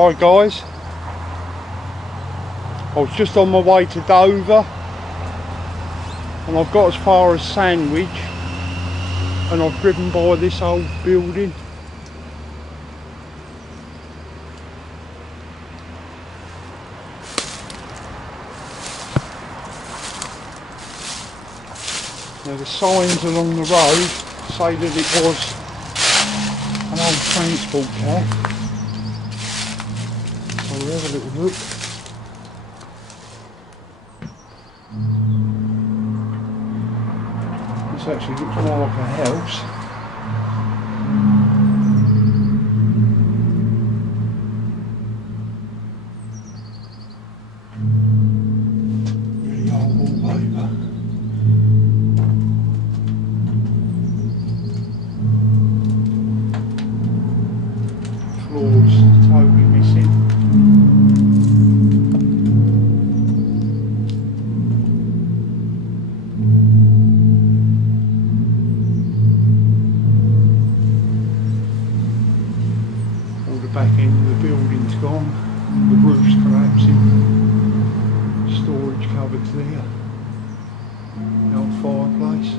Hi guys, I was just on my way to Dover and I've got as far as Sandwich and I've driven by this old building. Now the signs along the road say that it was an old transport cab. So we'll have a little look. This actually looks more like a house. Really old wallpaper. Floors totally missing. All the back end of the building's gone, the roof's collapsing, storage cupboards there, the old fireplace.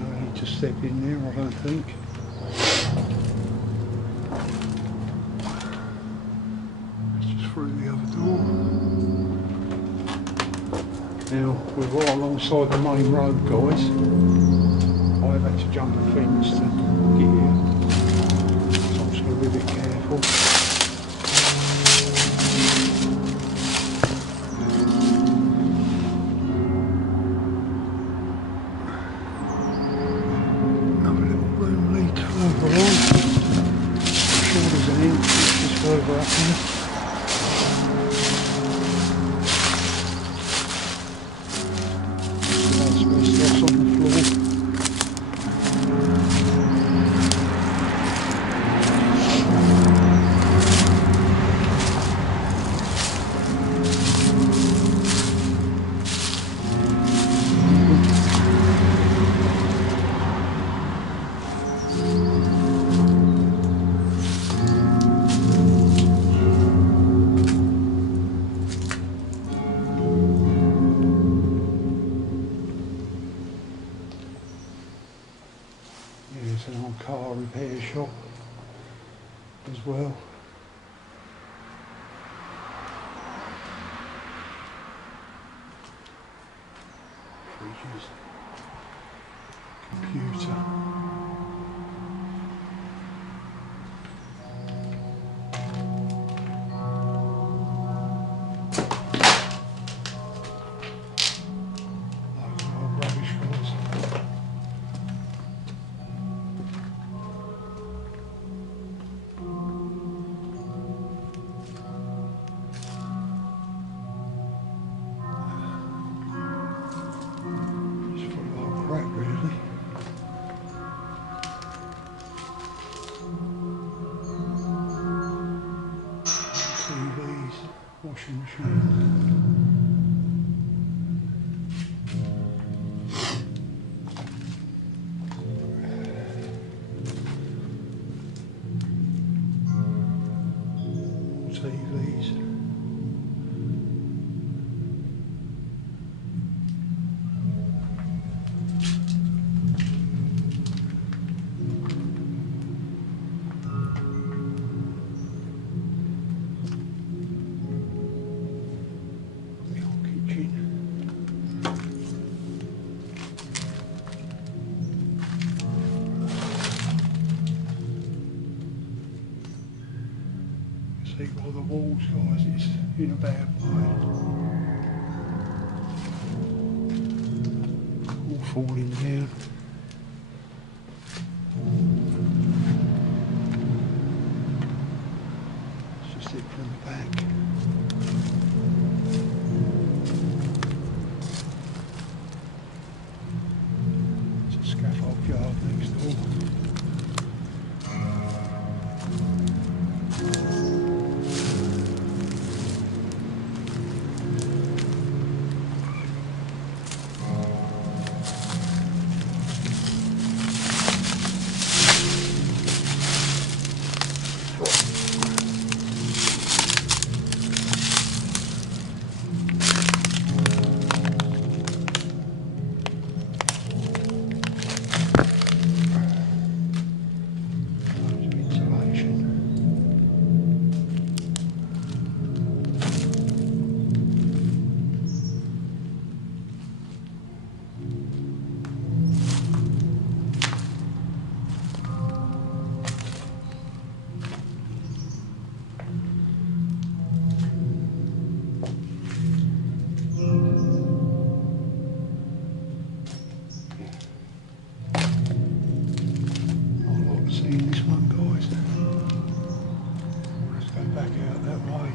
No need to step in there, I don't think. Let's just through the other door. Now, we're right alongside the main road, guys. I've had to jump a fence to get here, so I'm just going to be a bit careful. Another little room leads further on. I'm sure there's an entrance just further up here. Asbestos on the floor. There's an old car repair shop as well. Fridges, computer. Loads of old rubbish cars. Crap, really. TVs, washing machine. TVs. See by the walls, guys, it's in a bad way. All falling down. It's just it from the back. It's a scaffold yard next door. out that way.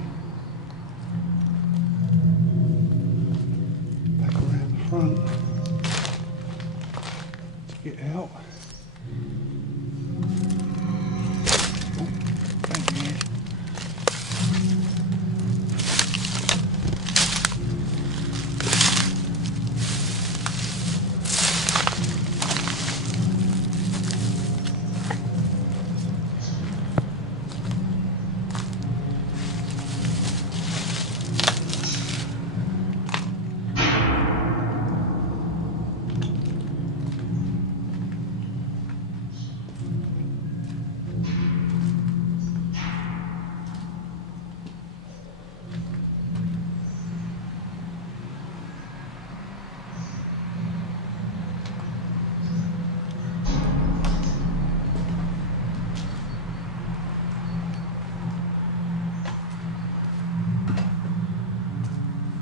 Back around the front to get out. Oh, thank you.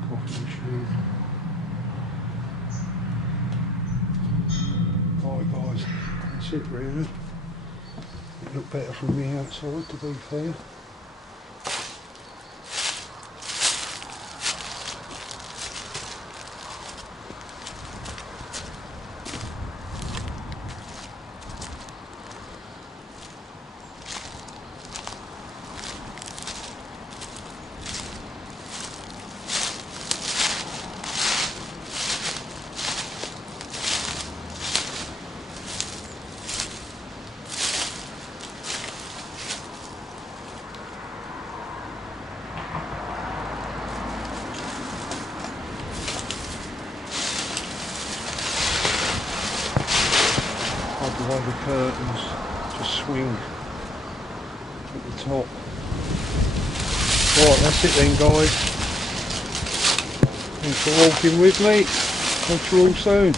Coffee machine. Right guys, that's it really. It looked better from the outside to be fair. Below the curtains, just swing at the top. Right, that's it then guys. Thanks for walking with me. Catch you all soon.